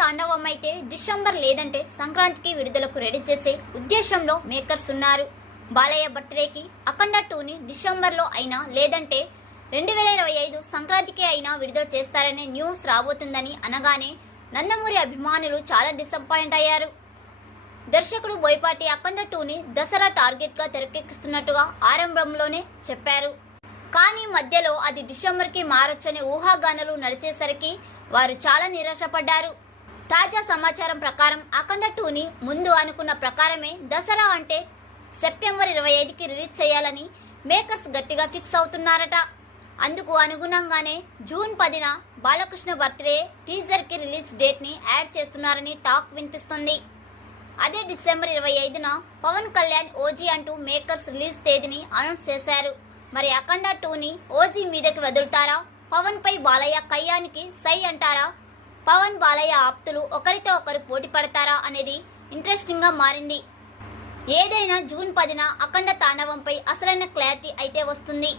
తాండవం అయితే డిసెంబర్ లేదంటే సంక్రాంతికి విడుదలకు రెడీ చేసే ఉద్దేశంలో మేకర్స్ ఉన్నారు. బాలయ్య బర్త్డేకి అఖండ టూని డిసెంబర్లో అయినా లేదంటే రెండు వేల ఇరవై ఐదు సంక్రాంతికి అయినా విడుదల చేస్తారనే న్యూస్ రాబోతుందని అనగానే నందమూరి అభిమానులు చాలా డిసప్పాయింట్ అయ్యారు. దర్శకుడు బోయపాటి అఖండ టూని దసరా టార్గెట్గా తెరకెక్కిస్తున్నట్టుగా ఆరంభంలోనే చెప్పారు. కానీ మధ్యలో అది డిసెంబర్కి మారొచ్చనే ఊహాగానాలు నడిచేసరికి వారు చాలా నిరాశపడ్డారు. తాజా సమాచారం ప్రకారం అఖండ టూని ముందు అనుకున్న ప్రకారమే దసరా అంటే సెప్టెంబర్ ఇరవై ఐదుకి రిలీజ్ చేయాలని మేకర్స్ గట్టిగా ఫిక్స్ అవుతున్నారట. అందుకు అనుగుణంగానే జూన్ పదిన బాలకృష్ణ బర్త్డే టీజర్కి రిలీజ్ డేట్ని యాడ్ చేస్తున్నారని టాక్ వినిపిస్తుంది. అదే డిసెంబర్ ఇరవై ఐదున పవన్ కళ్యాణ్ ఓజీ అంటూ మేకర్స్ రిలీజ్ తేదీని అనౌన్స్ చేశారు. మరి అఖండ టూని ఓజీ మీదకి వదులుతారా? పవన్ పై బాలయ్య కయ్యానికి సై అంటారా? పవన్ బాలయ్య ఆప్తులు ఒకరితో ఒకరు పోటీ పడతారా అనేది ఇంట్రెస్టింగ్గా మారింది. ఏదైనా జూన్ పదిన అఖండ తాండవంపై అసలైన క్లారిటీ అయితే వస్తుంది.